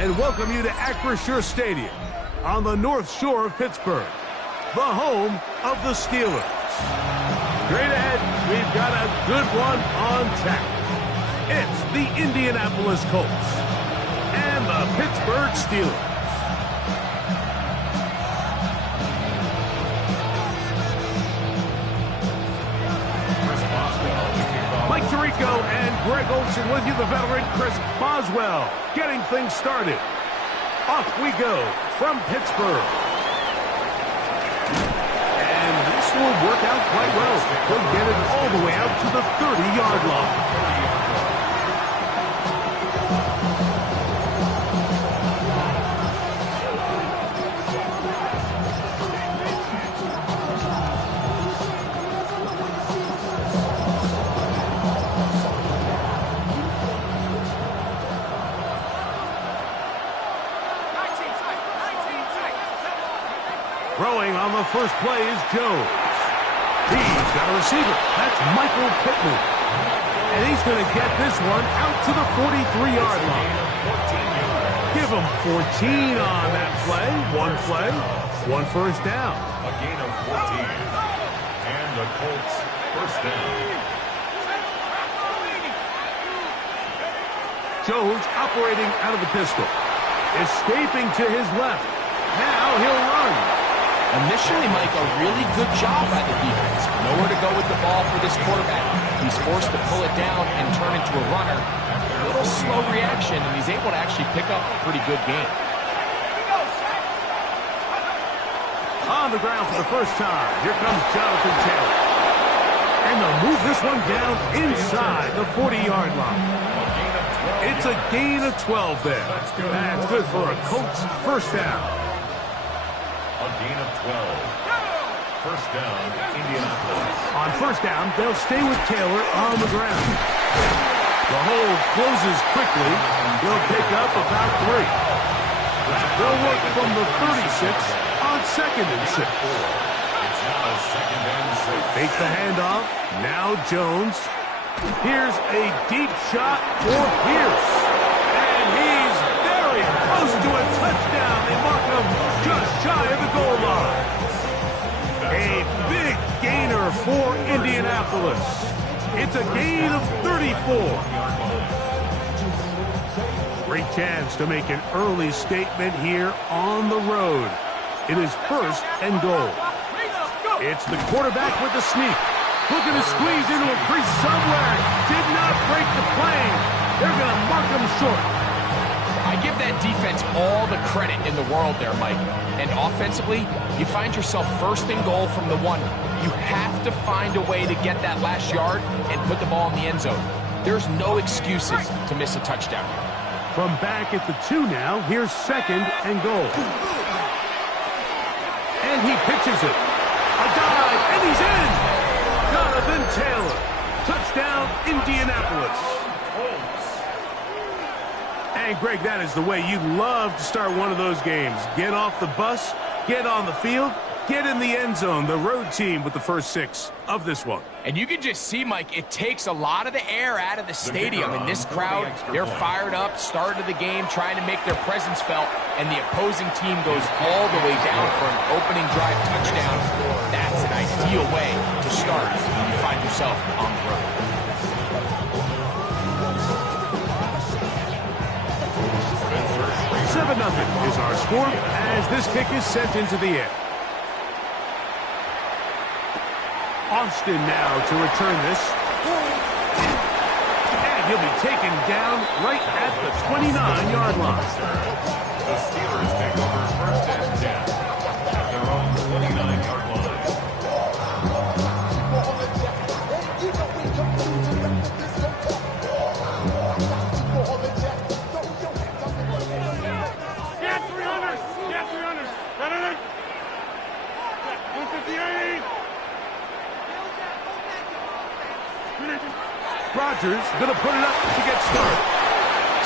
and welcome you to Acrisure Stadium on the North Shore of Pittsburgh, the home of the Steelers. Straight ahead, we've got a good one on tap. It's the Indianapolis Colts and the Pittsburgh Steelers. Mike Tirico and Greg Olsen with you, the veteran Chris Boswell, getting things started. Off we go from Pittsburgh. And this will work out quite well. He'll get it all the way out to the 30-yard line. Throwing on the first play is Jones. He's got a receiver. That's Michael Pittman. And he's going to get this one out to the 43-yard line. Give him 14 on that play. One first down. A gain of 14. And the Colts first down. Jones operating out of the pistol. Escaping to his left. Now he'll run. Initially, Mike, a really good job by the defense. Nowhere to go with the ball for this quarterback. He's forced to pull it down and turn into a runner. A little slow reaction, and he's able to actually pick up a pretty good game. On the ground for the first time, here comes Jonathan Taylor. And they'll move this one down inside the 40-yard line. It's a gain of 12 there. That's good for a Colts first down. A gain of 12. First down, Indianapolis. On first down, they'll stay with Taylor on the ground. The hold closes quickly. They'll pick up about 3. They'll work from the 36 on 2nd and 6. It's now 2nd and 6. Fake the handoff. Now Jones. Here's a deep shot for Pierce. And he's very close to a touchdown. They mark him just shy of the goal line. A big gainer for Indianapolis. It's a gain of 34. Great chance to make an early statement here on the road. It is 1st and goal. It's the quarterback with the sneak. Looking to squeeze into a crease somewhere. Did not break the plane. They're going to mark him short. I give that defense all the credit in the world there, Mike. And offensively, you find yourself 1st and goal from the 1. You have to find a way to get that last yard and put the ball in the end zone. There's no excuses to miss a touchdown. From back at the 2 now, here's 2nd and goal. And he pitches it. A dive, and he's in! Jonathan Taylor. Touchdown, Indianapolis. And, Greg, that is the way you love to start one of those games. Get off the bus, get on the field, get in the end zone. The road team with the first 6 of this one. And you can just see, Mike, it takes a lot of the air out of the stadium. And this crowd, they're fired up, start of the game, trying to make their presence felt. And the opposing team goes all the way down for an opening drive touchdown. That's an ideal way to start when you find yourself on the road. 7-0 is our score as this kick is sent into the air. Austin now to return this. And he'll be taken down right at the 29-yard line. The Steelers take over 1st and 10 at their own 29-yard line. Rodgers going to put it up to get started.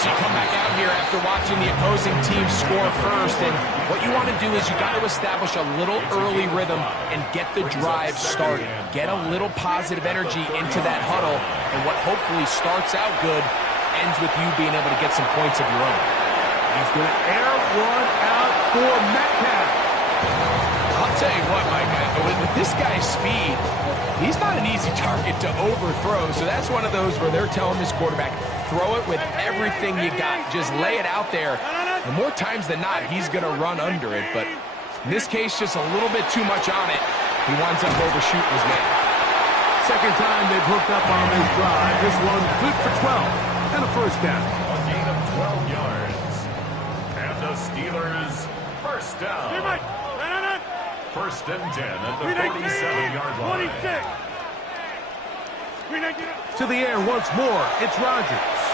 So you come back out here after watching the opposing team score first, and what you want to do is you got to establish a little early rhythm and get the drive started. Get a little positive energy into that huddle, and what hopefully starts out good ends with you being able to get some points of your own. He's going to air one out for Metcalf. I'll tell you what, Mike, with this guy's speed, he's not an easy target to overthrow. So that's one of those where they're telling this quarterback, throw it with everything you got. Just lay it out there. And more times than not, he's going to run under it. But in this case, just a little bit too much on it. He winds up overshooting his man. Second time they've hooked up on this drive. This one good for 12 and a first down. A gain of 12 yards. And the Steelers first down. First and 10 at the 47-yard line. To the air once more. It's Rodgers.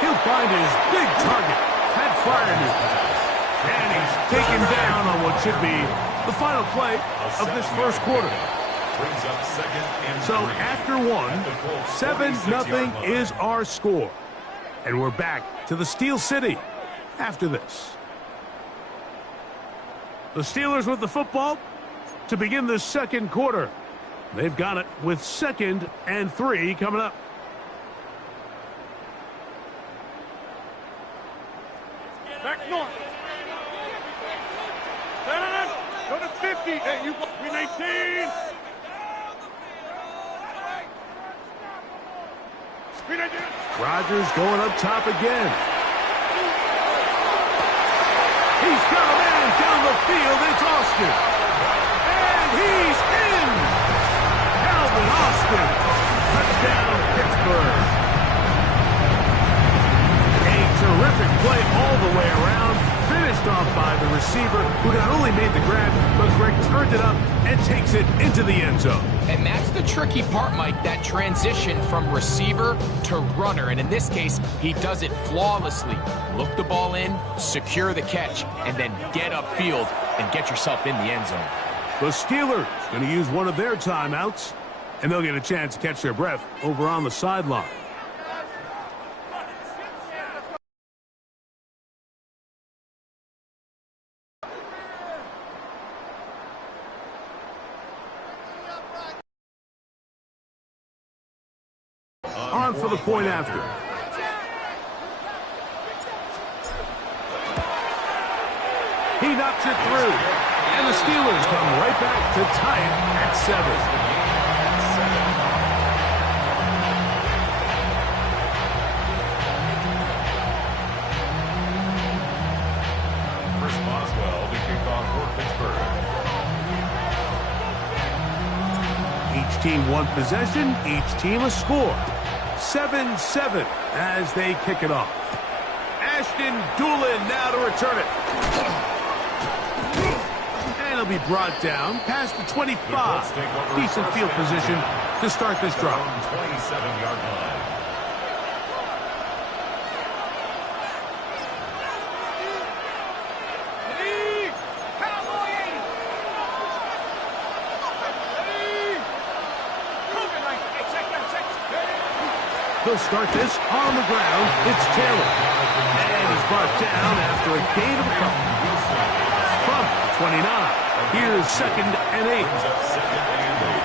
He'll find his big target. Had fire in his pass. And he's taken down on what should be the final play of this first quarter. Brings up second and So 3. after one, 7-0 is our score. And we're back to the Steel City after this. The Steelers with the football to begin the second quarter. They've got it with 2nd and 3 coming up. Back north. Go to 50. Hey, you 319. 319. Rodgers going up top again. He's got a man down the field. It's Austin. And he's in. Calvin Austin. Touchdown, Pittsburgh. A terrific play all the way around. Finished off by the receiver, who not only made the grab, but Greg turned it up and takes it into the end zone. And that's the tricky part, Mike, that transition from receiver to runner. And in this case, he does it flawlessly. Look the ball in, secure the catch, and then get upfield and get yourself in the end zone. The Steelers going to use one of their timeouts, and they'll get a chance to catch their breath over on the sideline. On for the point after. He knocks it through. And the Steelers come right back to tie it at 7. Chris Boswell to kick off for Pittsburgh. Each team one possession, each team a score. 7-7 as they kick it off. Ashton Doolin now to return it. And he'll be brought down past the 25. Decent field position to start this drive. 27-yard line. He'll start this on the ground. It's Taylor. And he's brought down after a gain of a couple. From 29. Here's 2nd and 8.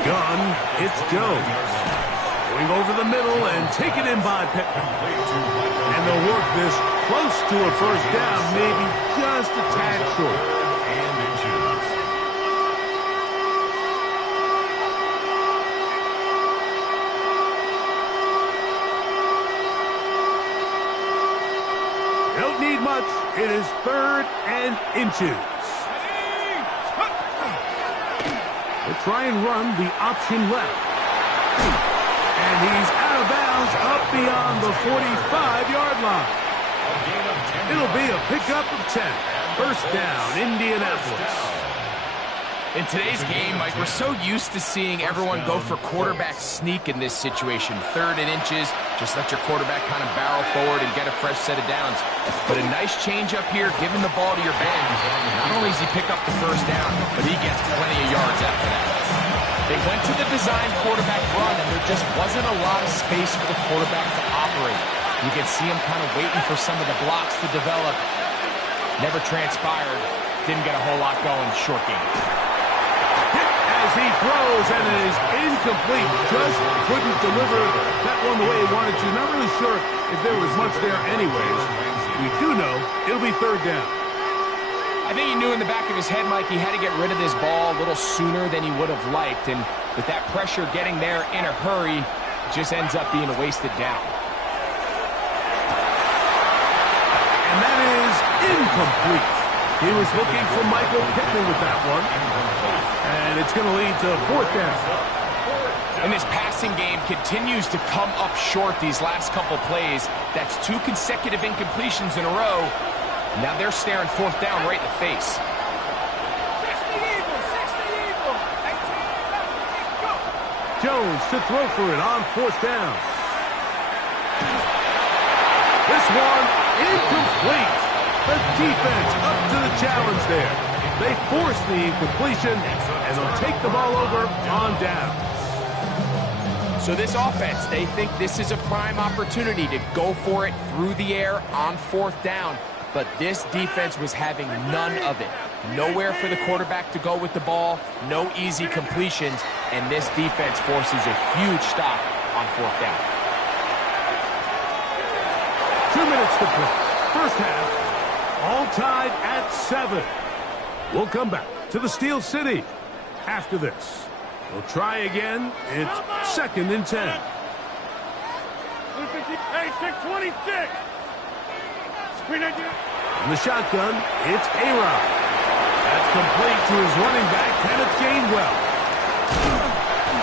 Gun, it's Jones. Going over the middle and taken in by Pittman. And they'll work this close to a first down, maybe just a tad short. Don't need much. It is 3rd and inches. They'll try and run the option left. And he's out of bounds up beyond the 45-yard line. It'll be a pickup of 10. First down, Indianapolis. In today's game, Mike, we're so used to seeing everyone go for quarterback sneak in this situation. 3rd and inches, just let your quarterback kind of barrel forward and get a fresh set of downs. But a nice change up here, giving the ball to your back. Not only does he pick up the first down, but he gets plenty of yards after that. They went to the design quarterback run, and there just wasn't a lot of space for the quarterback to operate. You can see him kind of waiting for some of the blocks to develop. Never transpired. Didn't get a whole lot going. Short game. As he throws, and it is incomplete. Just couldn't deliver that one the way he wanted to. Not really sure if there was much there anyways. We do know it'll be third down. I think he knew in the back of his head, Mike, he had to get rid of this ball a little sooner than he would have liked. And with that pressure getting there in a hurry, it just ends up being a wasted down. And that is incomplete. He was looking for Michael Pittman with that one. And it's going to lead to fourth down. And this passing game continues to come up short these last couple plays. That's 2 consecutive incompletions in a row. Now they're staring fourth down right in the face. Jones to throw for it on fourth down. This one incomplete. The defense up to the challenge there. They force the incompletion, and they'll take the ball over on down. So this offense, they think this is a prime opportunity to go for it through the air on fourth down. But this defense was having none of it. Nowhere for the quarterback to go with the ball, no easy completions, and this defense forces a huge stop on fourth down. 2 minutes to play. First half, all tied at 7. We'll come back to the Steel City after this. We'll try again. It's 2nd and 10. Hey, 626. In the shotgun, it's A-Rod. That's complete to his running back, Kenneth Gainwell.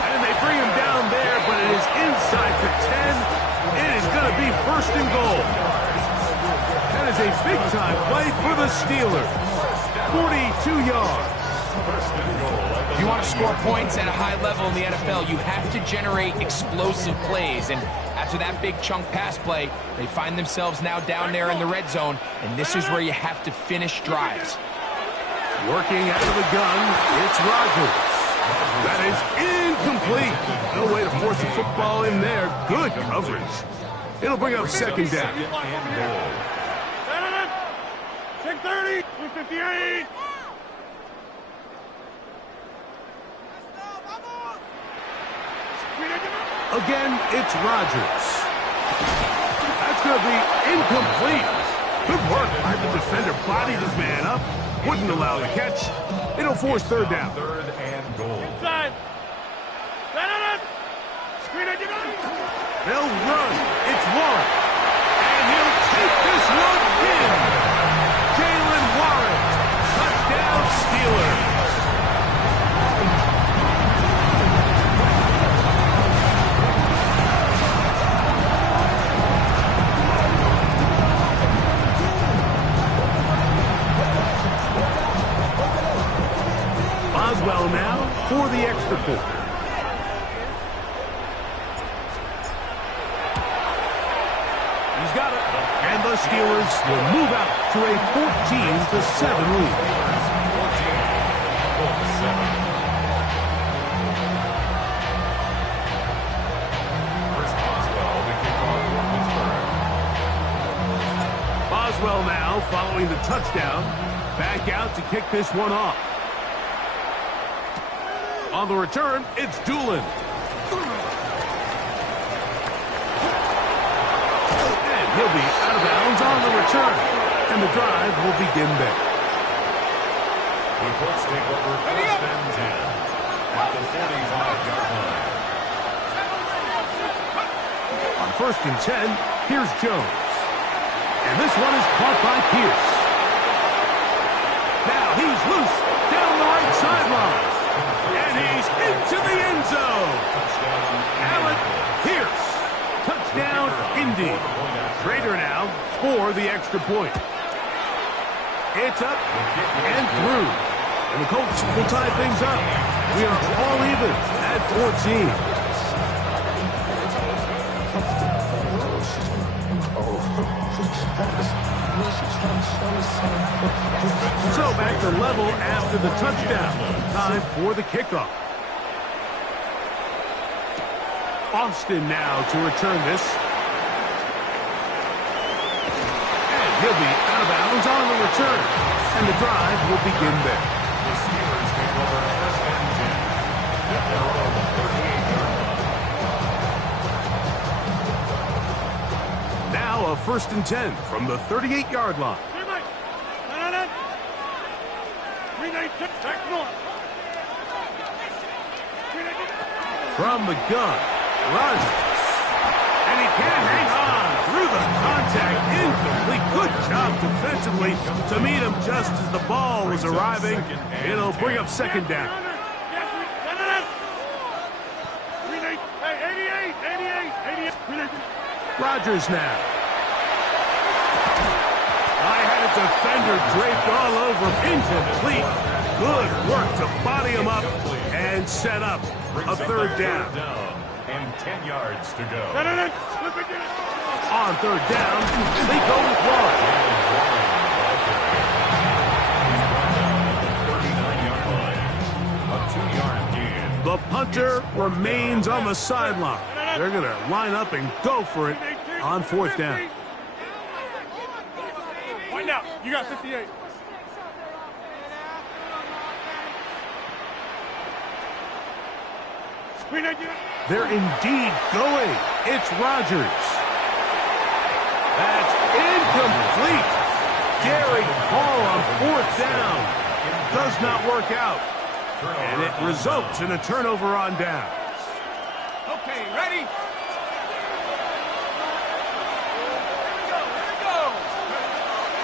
And they bring him down there, but it is inside the 10. It is going to be 1st and goal. That is a big-time play for the Steelers. 42 yards. If you want to score points at a high level in the NFL, you have to generate explosive plays. And after that big chunk pass play, they find themselves now down there in the red zone, and this is where you have to finish drives. Working out of the gun, it's Rodgers. That is incomplete. No way to force the football in there. Good coverage. It'll bring up 2nd down. 630, 258. Again, it's Rodgers. That's going to be incomplete. Good work by the defender. Bodied his man up. Wouldn't allow the catch. It'll force 3rd down. 3rd and goal. Inside. They'll run. It's Warren. And he'll take this one in. Jalen Warren. Touchdown Steelers. Boswell now for the extra point. He's got it. And the Steelers will move out to a 14-7 lead. Boswell now following the touchdown. Back out to kick this one off. On the return, it's Doolin. And he'll be out of bounds on the return. And the drive will begin there. The Colts take over 1st and 10 at the 45-yard line. On 1st and 10, here's Jones. And this one is caught by Pierce. Now he's loose down the right sideline. And he's into the end zone. Alec Pierce. Touchdown, Indy. Trader now for the extra point. It's up and through. And the Colts will tie things up. We are all even at 14. So back to level after the touchdown. Time for the kickoff. Austin now to return this. And he'll be out of bounds on the return. And the drive will begin there. The Steelers take over 1st and 10 at their own 38-yard line. Now a a 1st and 10 from the 38-yard line. From the gun, Rodgers. And he can't hang on through the contact. Incomplete. Good job defensively to meet him just as the ball was arriving. It'll bring up 2nd down. Rodgers now. I had a defender draped all over him. Incomplete. Good work to body him up and set up a 3rd down. And 10 yards to go. On 3rd down, they go with one. 39-yard line. A 2-yard gain. The punter remains on the sideline. They're going to line up and go for it on 4th down. Wind out. You got 58. They're indeed going. It's Rodgers. That's incomplete. Derek Hall on 4th down. Does not work out. And it results in a turnover on downs. Okay, ready?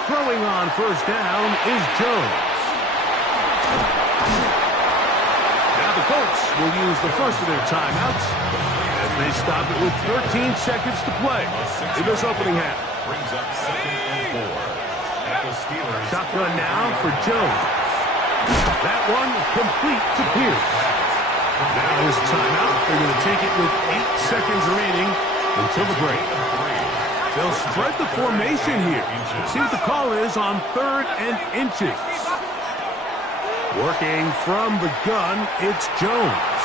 Throwing on 1st down is Jones. Now the Colts will use the first of their timeouts as they stop it with 13 seconds to play in this opening half. Brings up 2nd and 4. At the Steelers. Shotgun now for Jones. That one complete to Pierce. Now his timeout. They're going to take it with 8 seconds remaining until the break. They'll spread the formation here. See what the call is on 3rd and inches. Working from the gun, it's Jones.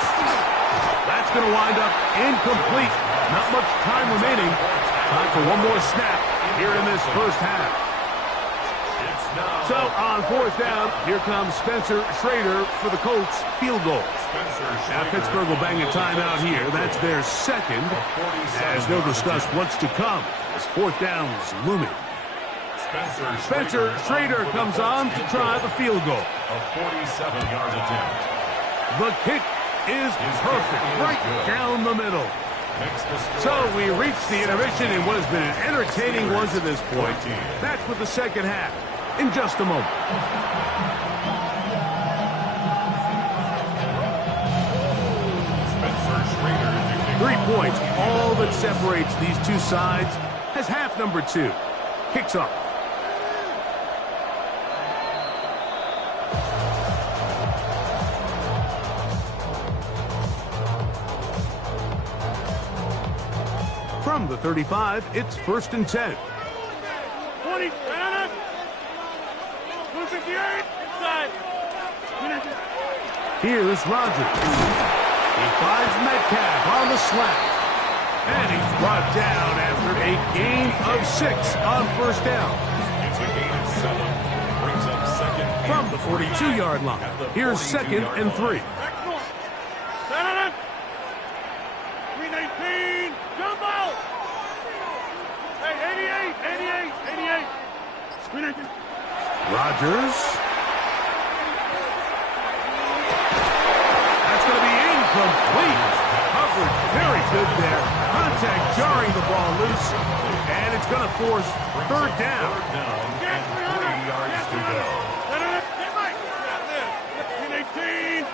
That's going to wind up incomplete. Not much time remaining. Time for one more snap here in this 1st half. So on 4th down, here comes Spencer Schrader for the Colts field goal. Now Pittsburgh will bang a timeout here. That's their 2nd, as they'll discuss what's to come as 4th down is looming. Spencer Schrader comes on to try the field goal. A 47-yard attempt. The kick is perfect, right down the middle. So we reach the intermission in what has been an entertaining one to this point. Back with the 2nd half in just a moment. Spencer Schrader. 3 points, all that separates these two sides, has half number 2. Kicks off. From the 35, it's 1st and 10. 20. 158. Inside. Here's Rodgers. He finds Metcalf on the slant. And he's brought down after a gain of 6 on 1st down. It's a gain of 7. Brings up 2nd. From the 42-yard line, here's 2nd and 3. 319. Jumbo. Hey, 88. 319. Rodgers. That's going to be incomplete. Coverage very good there. Contact jarring the ball loose. And it's going to force 3rd down. And 3 yards to go. 318.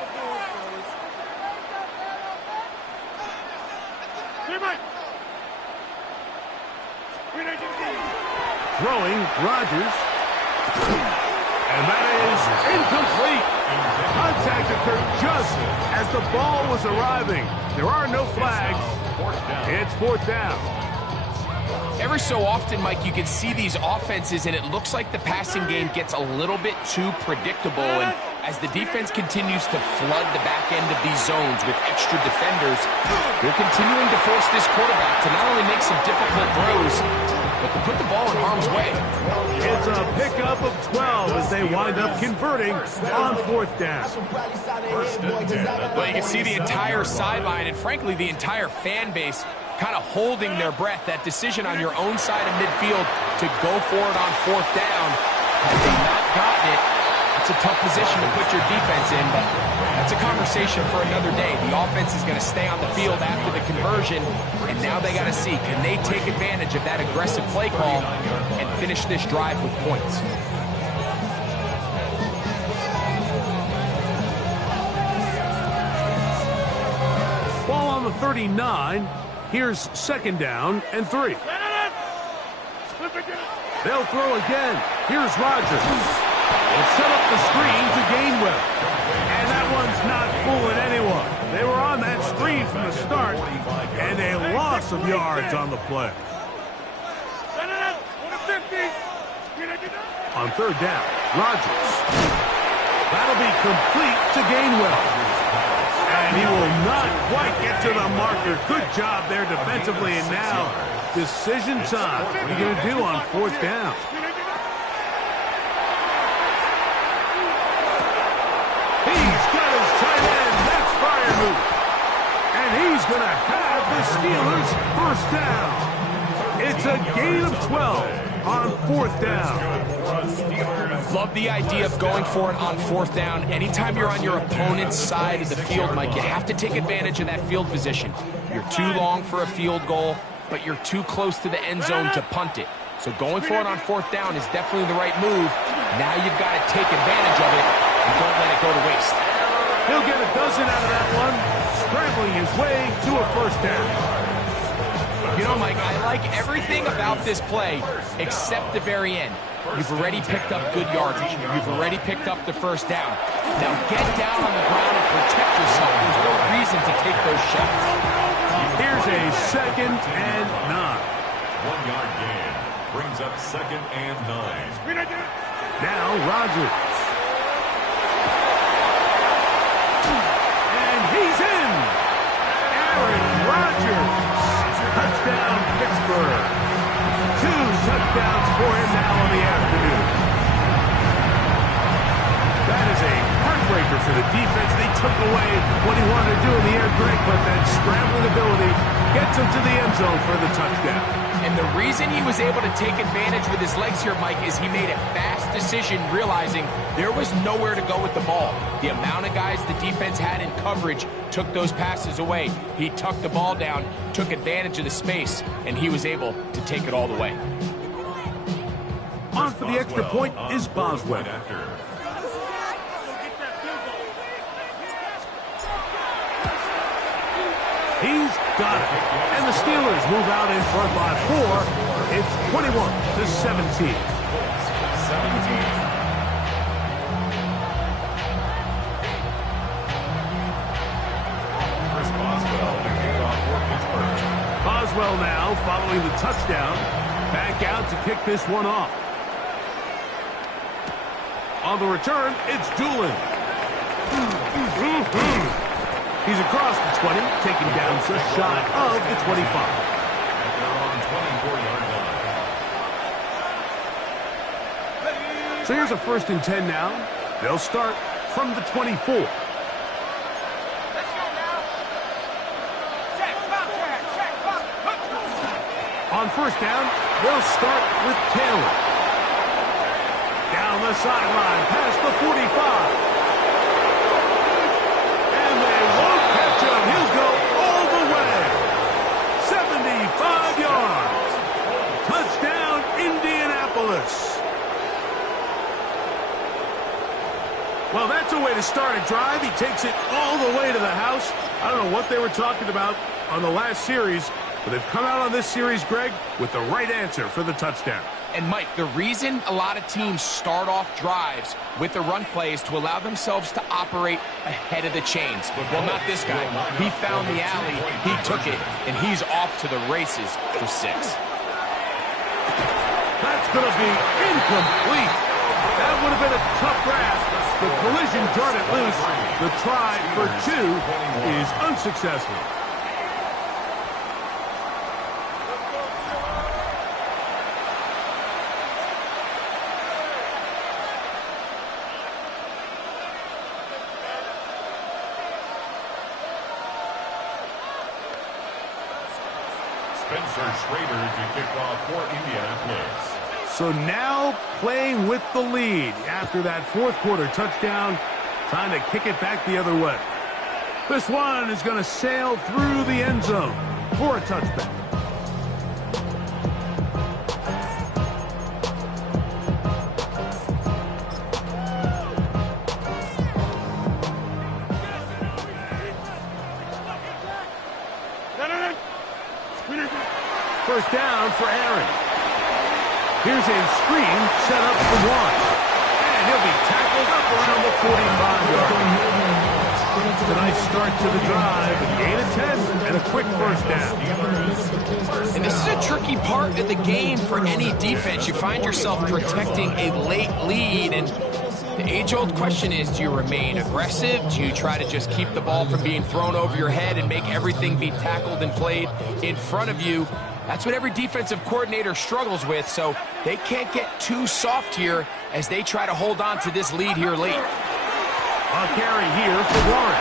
Throwing Rodgers. And that is incomplete. Contact occurred just as the ball was arriving. There are no flags. It's 4th down. Every so often, Mike, you can see these offenses, and it looks like the passing game gets a little bit too predictable. And as the defense continues to flood the back end of these zones with extra defenders, they're continuing to force this quarterback to not only make some difficult throws, but to put the ball in harm's way. It's a pickup of 12 as they wind up converting on 4th down. Well, you can see the entire sideline and, frankly, the entire fan base kind of holding their breath. That decision on your own side of midfield to go for it on 4th down. Had they not gotten it, it's a tough position to put your defense in, but that's a conversation for another day. The offense is going to stay on the field after the conversion, and now they got to see, can they take advantage of that aggressive play call and finish this drive with points? Ball on the 39. Here's 2nd down and 3. They'll throw again. Here's Rodgers. Will set up the screen to Gainwell. And that one's not fooling anyone. They were on that screen from the start, and a loss of yards on the play. On 3rd down, Rodgers. That'll be complete to Gainwell. And he will not quite get to the marker. Good job there defensively, and now decision time. What are you going to do on 4th down? He's got his tight end. That's fire move. And he's going to have the Steelers 1st down. It's a gain of 12 on 4th down. Love the idea of going for it on 4th down. Anytime you're on your opponent's side of the field, Mike, you have to take advantage of that field position. You're too long for a field goal, but you're too close to the end zone to punt it. So going for it on 4th down is definitely the right move. Now you've got to take advantage of it and don't let it go to waste. He'll get a dozen out of that one, scrambling his way to a 1st down. You know, Mike, I like everything about this play except the very end. You've already picked up good yardage. You've already picked up the 1st down. Now get down on the ground and protect yourself. There's no reason to take those shots. Here's a 2nd and 9. 1-yard gain brings up 2nd and 9. Now Rodgers. And he's in. Aaron Rodgers. Touchdown, Pittsburgh. 2 touchdowns for him now in the afternoon. That is a heartbreaker for the defense. They took away what he wanted to do in the air, Greg, but that scrambling ability gets him to the end zone for the touchdown. And the reason he was able to take advantage with his legs here, Mike, is he made a fast decision realizing there was nowhere to go with the ball. The amount of guys the defense had in coverage took those passes away. He tucked the ball down, took advantage of the space, and he was able to take it all the way. On for the extra point is Boswell. He's got it. And the Steelers move out in front by 4. It's 21-17. Boswell now following the touchdown. Back out to kick this one off. On the return, it's Doolin. He's across the 20, taken down just shy of the 25. So here's a 1st and 10 now. They'll start from the 24. On 1st down, they'll start with Taylor. Down the sideline, past the 45. He'll go all the way. 75 yards. Touchdown, Indianapolis. Well, that's a way to start a drive. He takes it all the way to the house. I don't know what they were talking about on the last series, but they've come out on this series, Greg, with the right answer for the touchdown. And, Mike, the reason a lot of teams start off drives with the run play is to allow themselves to operate ahead of the chains. Well, not this guy. He found the alley, he took it, and he's off to the races for 6. That's going to be incomplete. That would have been a tough grasp. The collision turned it loose. The try for 2 is unsuccessful. Schrader to kick off for Indianapolis. So now playing with the lead after that fourth quarter touchdown, trying to kick it back the other way. This one is going to sail through the end zone for a touchback. First down for Aaron. Here's a screen set up for one. And he'll be tackled around the 45-yard line. It's a nice start to the drive. A gain of 10 and a quick first down. And this is a tricky part of the game for any defense. You find yourself protecting a late lead, and the age-old question is, do you remain aggressive? Do you try to just keep the ball from being thrown over your head and make everything be tackled and played in front of you? That's what every defensive coordinator struggles with, so they can't get too soft here as they try to hold on to this lead here late. A carry here for Warren.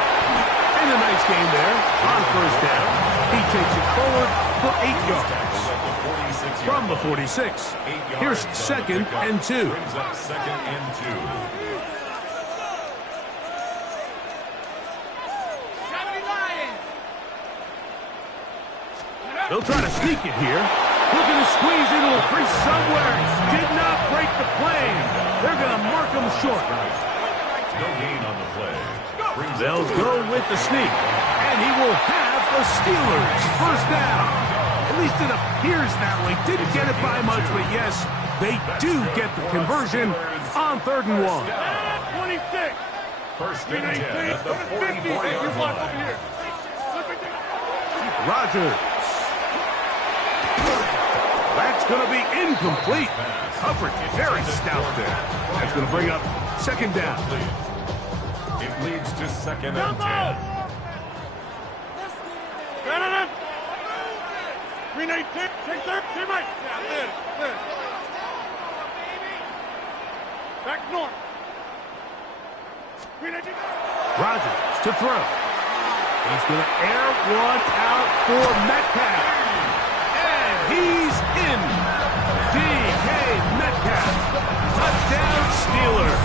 And a nice game there on first down. He takes it forward for 8 yards. From the 46. Here's second and 2. Second and 2. They'll try to sneak it here. Looking to squeeze into a crease somewhere. Did not break the plane. They're going to mark him short. No gain on the play. They'll go with the sneak. And he will have the Steelers first down. At least it appears that way. Didn't get it by much, but yes, they do get the conversion on 3rd and 1. 26. First and 10 at the 44-yard line. Rogers. That's going to be incomplete. Coverage very stout there. That's going to bring up second down. It leads to second and 10. 319. Take third. Teammate. Yeah, back north. 319. Rogers to throw. He's going to air one out for Metcalf. And he's in. DK Metcalf. Touchdown Steelers.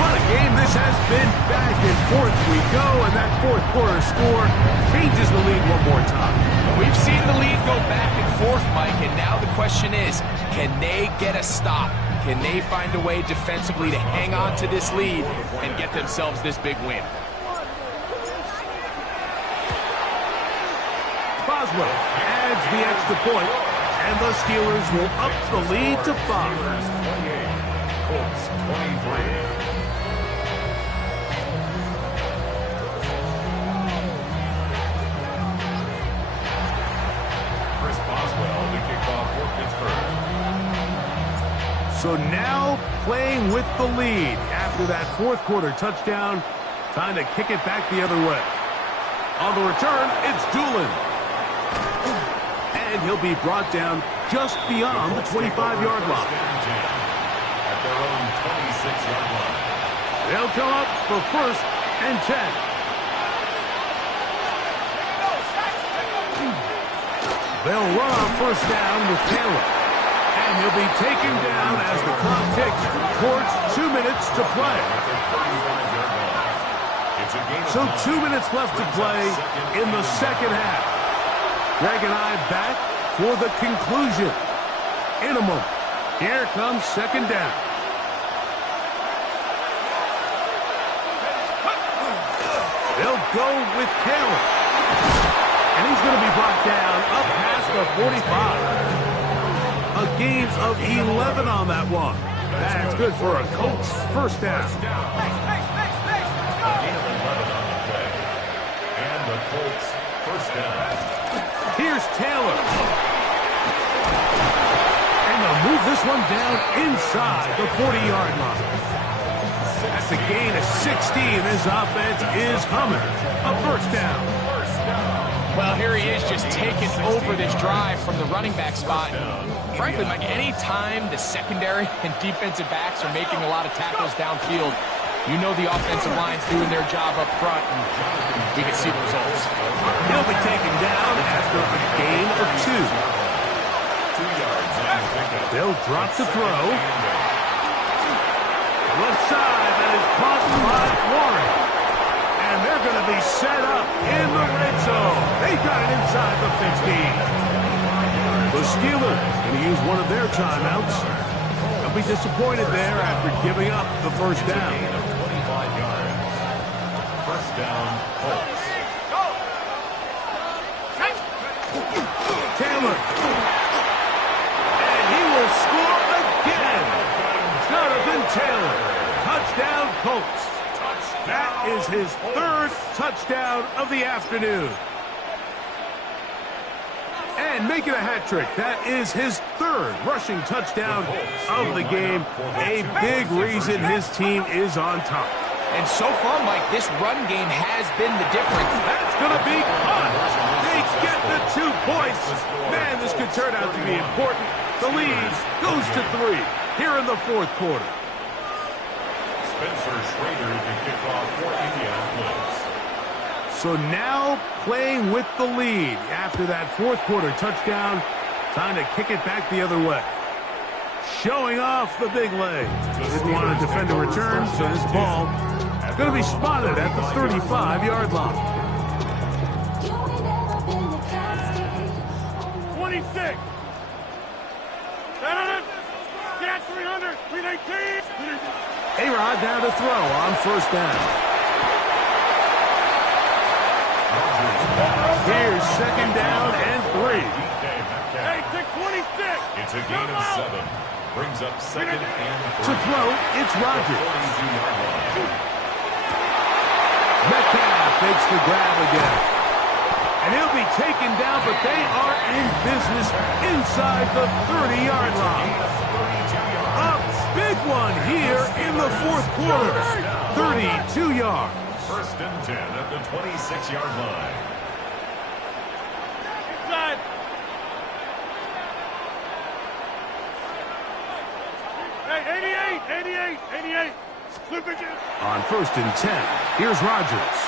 What a game this has been. Back and forth we go, and that fourth quarter score changes the lead one more time. We've seen the lead go back and forth, Mike, and now the question is, can they get a stop? Can they find a way defensively to hang on to this lead and get themselves this big win? Boswell adds the extra point, and the Steelers will up the lead to 5. 28, Colts 23. Chris Boswell to kick off for Pittsburgh. So now playing with the lead after that fourth quarter touchdown, trying to kick it back the other way. On the return, it's Doolin. And he'll be brought down just beyond the 25-yard line. At their own 26-yard line. They'll come up for first and 10. They'll run on first down with Taylor. And he'll be taken down as the clock ticks towards 2 minutes to play. So 2 minutes left to play in the second half. Greg and I back for the conclusion in a moment. Here comes second down. They'll go with Taylor. And he's going to be brought down up past the 45. A gain of 11 on that one. That's good for a Colts first down. A gain of 11 on the play. And the Colts first down. Here's Taylor. And they'll move this one down inside the 40-yard line. That's a gain of 16. This offense is humming. A first down. Well, here he is just taking over this drive from the running back spot. Frankly, Mike, any time the secondary and defensive backs are making a lot of tackles downfield, You know the offensive line's doing their job up front, and we can see the results. He'll be taken down after a gain of 2. 2 yards and pickup. They'll drop the throw. Left side, that is caught by Warren. And they're going to be set up in the red zone. They got it inside the 50. The Steelers going to use one of their timeouts. They'll be disappointed there after giving up the first down. 25 yards. First down, Colts. Taylor. And he will score again. Jonathan Taylor. Touchdown, Colts. That is his 3rd touchdown of the afternoon. And making a hat trick. That is his 3rd rushing touchdown of the game. A big reason his team is on top. And so far, Mike, this run game has been the difference. That's going to be caught. They get the 2 points. Man, this could turn out to be important. The lead goes to 3 here in the 4th quarter. Spencer Schrader to kick off for Indianapolis. So now playing with the lead after that 4th quarter touchdown. Time to kick it back the other way. Showing off the big leg. Didn't want to defend a return, so this ball is going to be spotted at the 35-yard line. 26. Get 300. 319. A-Rod down to throw on first down. Here's 2nd down and 3. Hey, take 26. It's a gain of 7. Brings up 2nd and 3. To throw, it's Rodgers. 42-yard line. Metcalf makes the grab again. And he'll be taken down, but they are in business inside the 30-yard line. A big one here in the 4th quarter. 32 yards. 1st and 10 at the 26-yard line. Inside. Hey, 88. Flip it. On 1st and 10, here's Rodgers.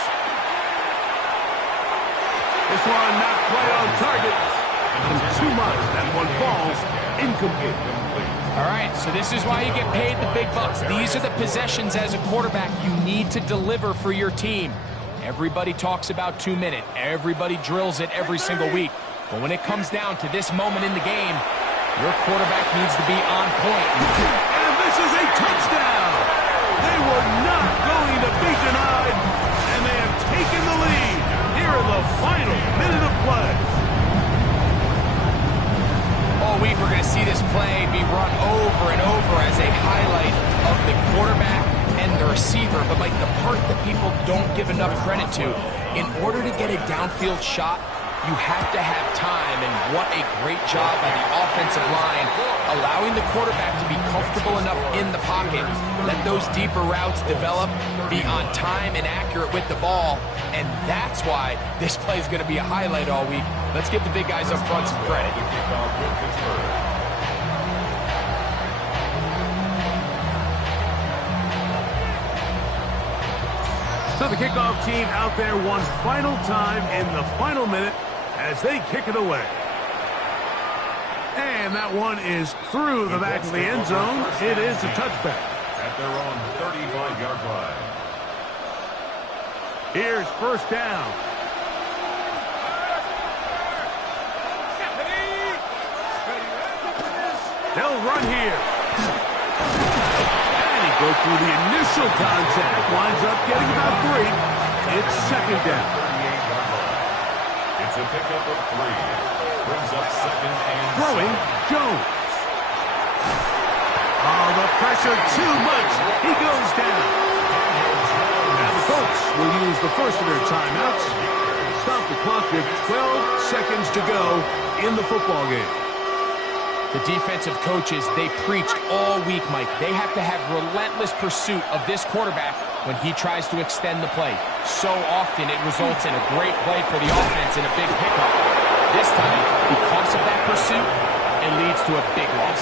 This one not quite on target. Too much. That one falls incomplete. All right, so this is why you get paid the big bucks. These are the possessions as a quarterback you need to deliver for your team. Everybody talks about 2 minutes. Everybody drills it every single week. But when it comes down to this moment in the game, your quarterback needs to be on point. And this is a touchdown. They were not going to be denied, and they have taken the lead here in the final minute of play. All week we're going to see this play be run over and over as a highlight of the quarterback and the receiver. But like the part that people don't give enough credit to, in order to get a downfield shot, you have to have time, and what a great job by the offensive line, allowing the quarterback to be comfortable enough in the pocket, let those deeper routes develop, be on time and accurate with the ball, and that's why this play is going to be a highlight all week. Let's give the big guys up front some credit. So the kickoff team out there one final time in the final minute as they kick it away. And that one is through the back of the end zone. It is a touchback. At their own 35-yard line. Here's first down. They'll run here. And he broke through the initial contact. Winds up getting about 3. It's second down. It's a pickup of 3. Brings up 2nd and Throwing, Jones. Oh, the pressure too much. He goes down. Now the Colts will use the first of their timeouts. Stop the clock with 12 seconds to go in the football game. The defensive coaches, they preached all week, Mike. They have to have relentless pursuit of this quarterback when he tries to extend the play. So often it results in a great play for the offense and a big pickup. This time, because of that pursuit, it leads to a big loss.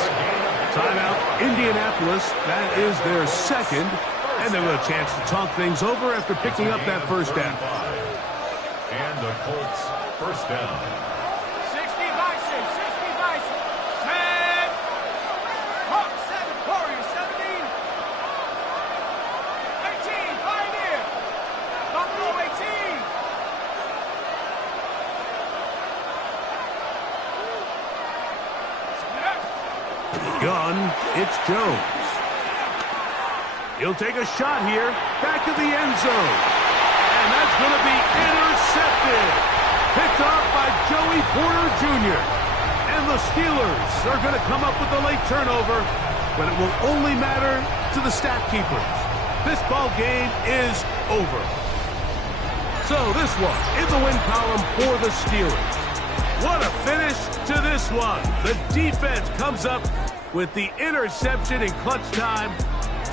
Timeout, Indianapolis. That is their second. And they have a chance to talk things over after picking up that first down. And the Colts first down. 60 Bison, 60 Bison. 10. Hawks, 7. Warriors, 17. 18. Pioneer. Buffalo, 18. Gun, it's Jones. He'll take a shot here, back of the end zone. And that's going to be intercepted. Picked off by Joey Porter Jr. And the Steelers are going to come up with a late turnover, but it will only matter to the stat keepers. This ball game is over. So this one in the win column for the Steelers. What a finish to this one. The defense comes up with the interception in clutch time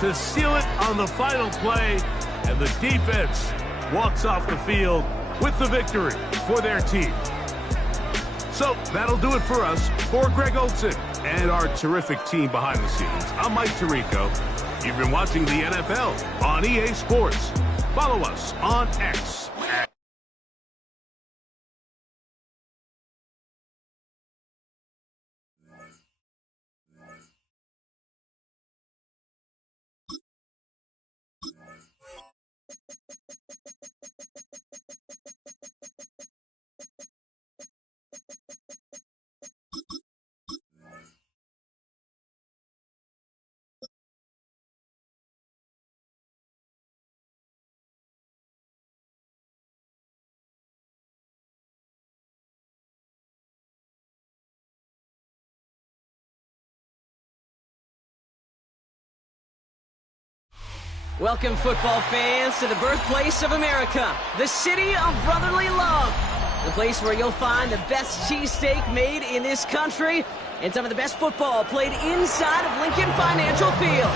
to seal it on the final play, and the defense walks off the field with the victory for their team. So that'll do it for us. For Greg Olson and our terrific team behind the scenes, I'm Mike Tirico. You've been watching the NFL on EA Sports. Follow us on X. Welcome, football fans, to the birthplace of America, the city of brotherly love, the place where you'll find the best cheesesteak made in this country and some of the best football played inside of Lincoln Financial Field.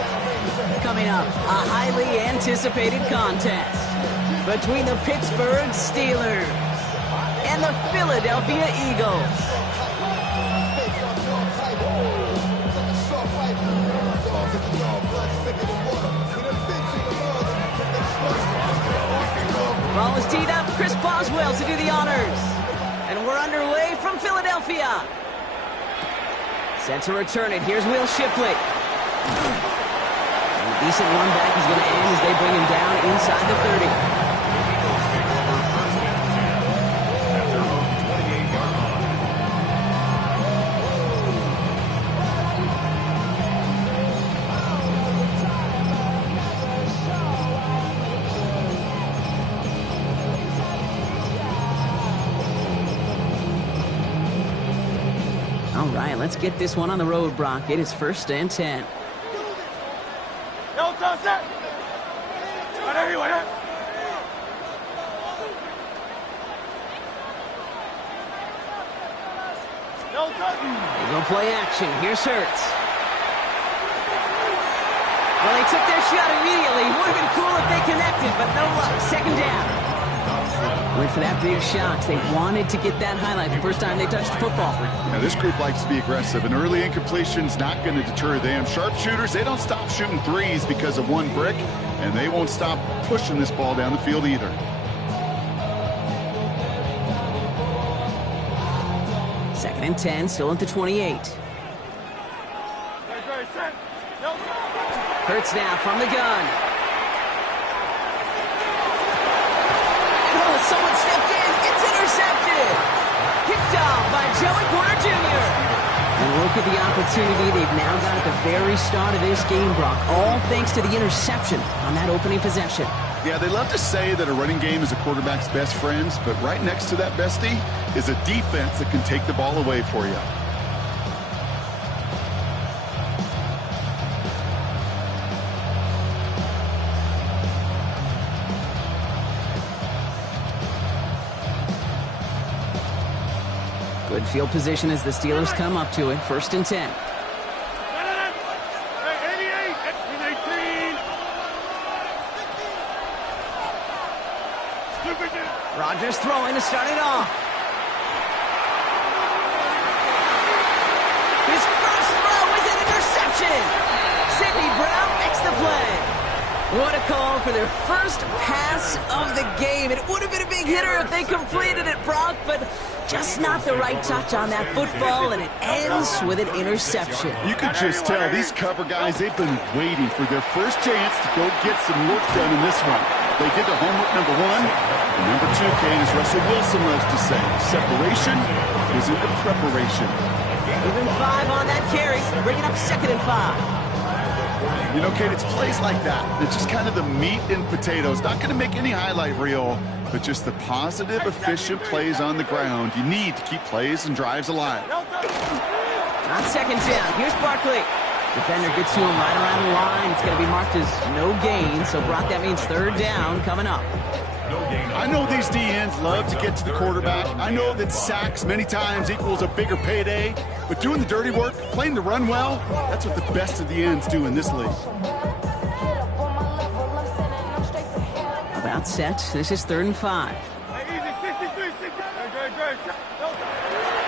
Coming up, a highly anticipated contest between the Pittsburgh Steelers and the Philadelphia Eagles. Ball is teed up. Chris Boswell to do the honors. And we're underway from Philadelphia. Set to return it. Here's Will Shipley. And a decent run back is going to end as they bring him down inside the 30. All right, let's get this one on the road, Brock. It is 1st and 10. They go play action. Here's Hurts. Well, they took their shot immediately. Would have been cool if they connected, but no luck. 2nd down. Went for that big shot. They wanted to get that highlight the first time they touched the football. Now, this group likes to be aggressive. An early incompletion's not going to deter them. Sharpshooters, they don't stop shooting threes because of one brick, and they won't stop pushing this ball down the field either. Second and 10, still at the 28. Hurts now from the gun. Oh, someone stepped in. It's intercepted. Picked off by Joey Porter Jr. And look at the opportunity they've now got at the very start of this game, Brock. All thanks to the interception on that opening possession. Yeah, they love to say that a running game is a quarterback's best friends, but right next to that bestie is a defense that can take the ball away for you. Good field position as the Steelers come up to it. 1st and 10. Rodgers throwing to start it off. His first throw is an interception. Sidney Brown makes the play. What a call for their first pass of the game. It would have been a big hitter if they completed it, Brock, but just not the right touch on that football, and it ends with an interception. You could just tell these cover guys, they've been waiting for their first chance to go get some work done in this one. They did the homework number one. And number two, Kane, as Russell Wilson loves to say, separation is into preparation. Even 5 on that carry, bringing up 2nd and 5. You know, Kate, it's plays like that. It's just kind of the meat and potatoes. Not going to make any highlight reel, but just the positive, efficient plays on the ground. You need to keep plays and drives alive. On 2nd down, here's Barkley. Defender gets to him right around the line. It's going to be marked as no gain, so Brock, that means 3rd down coming up. I know these DNs love to get to the quarterback. I know that sacks many times equals a bigger payday, but doing the dirty work, playing the run well, that's what the best of the ends do in this league. About set. This is 3rd and 5.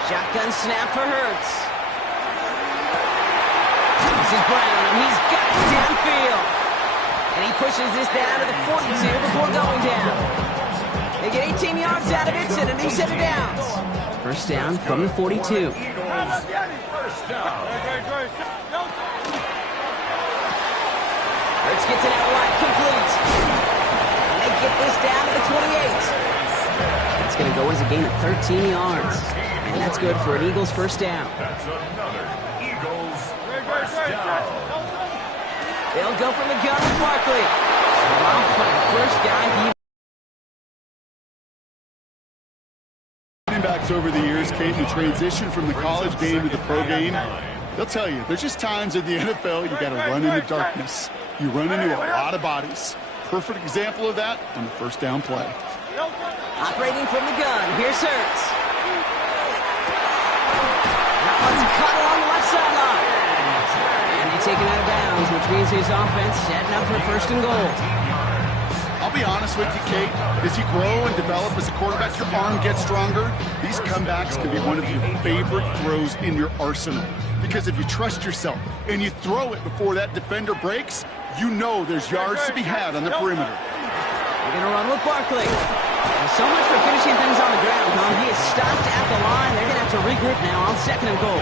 Shotgun snap for Hurts. This is Brown, and he's got it downfield. And he pushes this down to the 42 before going down. They get 18 yards out of it and a new set of downs. 1st down from the 42. First down. Hurts gets it out wide, complete. And they get this down to the 28. It's going to go as a gain of 13 yards. And that's good for an Eagles 1st down. That's another Eagles first down. They'll go from the gun with Barkley. First guy, Running backs over the years, Kate, the transition from the college game to the pro game, they'll tell you, there's just times in the NFL you got to run into darkness. You run into a lot of bodies. Perfect example of that on the 1st down play. operating from the gun. Here's Hurts. That one's caught along the left sideline. And they take it out of bounds, which means his offense setting up for 1st and goal. I'll be honest with you, Kate. As you grow and develop as a quarterback, your arm gets stronger. These comebacks can be one of your favorite throws in your arsenal. Because if you trust yourself and you throw it before that defender breaks, you know there's yards to be had on the perimeter. They're going to run with Barkley. And so much for finishing things on the ground, huh? He is stopped at the line. They're going to have to regroup now on 2nd and goal.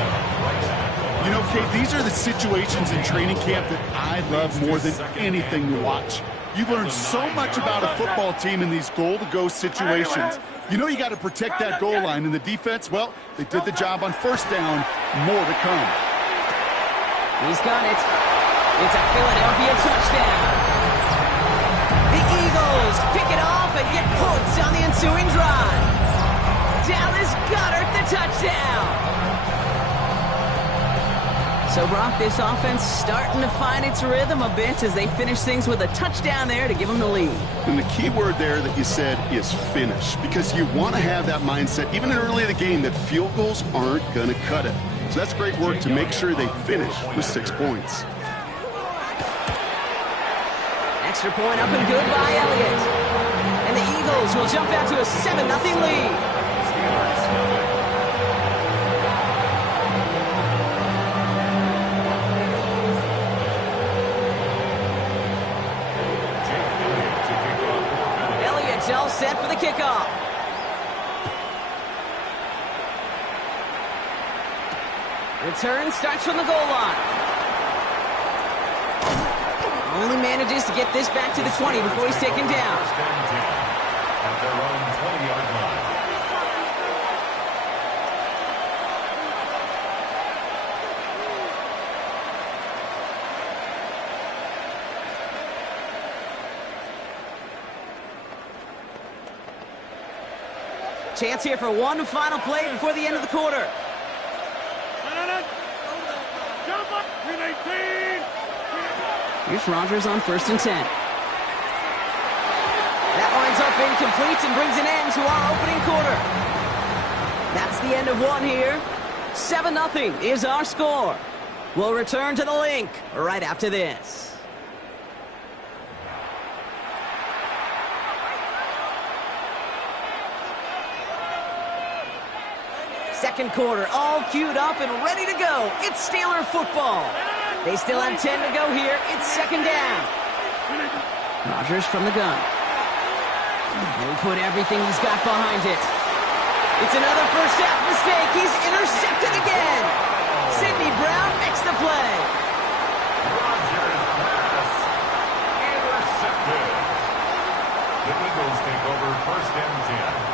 You know, Kate, these are the situations in training camp that I love more than anything to watch. You learn so much about a football team in these goal-to-go situations. You know you got to protect that goal line, and the defense, well, they did the job on 1st down. More to come. He's got it. It's a Philadelphia touchdown. The Eagles pick it off and get points on the ensuing drive. Dallas Goedert the touchdown. So, Brock, this offense starting to find its rhythm a bit as they finish things with a touchdown there to give them the lead. And the key word there that you said is finish, because you want to have that mindset, even early in the game, that field goals aren't going to cut it. So that's great work to make sure they finish with 6 points. Extra point up and good by Elliott. And the Eagles will jump out to a 7-0 lead. All set for the kickoff. Return starts from the goal line. Only manages to get this back to the 20 before he's taken down. At their own 20-yard line. Chance here for one final play before the end of the quarter. Here's Rodgers on 1st and 10. That winds up incomplete and brings an end to our opening quarter. That's the end of one here. 7-0 is our score. We'll return to the link right after this. Second quarter, all queued up and ready to go. It's Steeler football. They still have 10 to go here. It's 2nd down. Rodgers from the gun. He'll put everything he's got behind it. It's another first half mistake. He's intercepted again. Sidney Brown makes the play. Rodgers pass intercepted. The Eagles take over 1st and 10.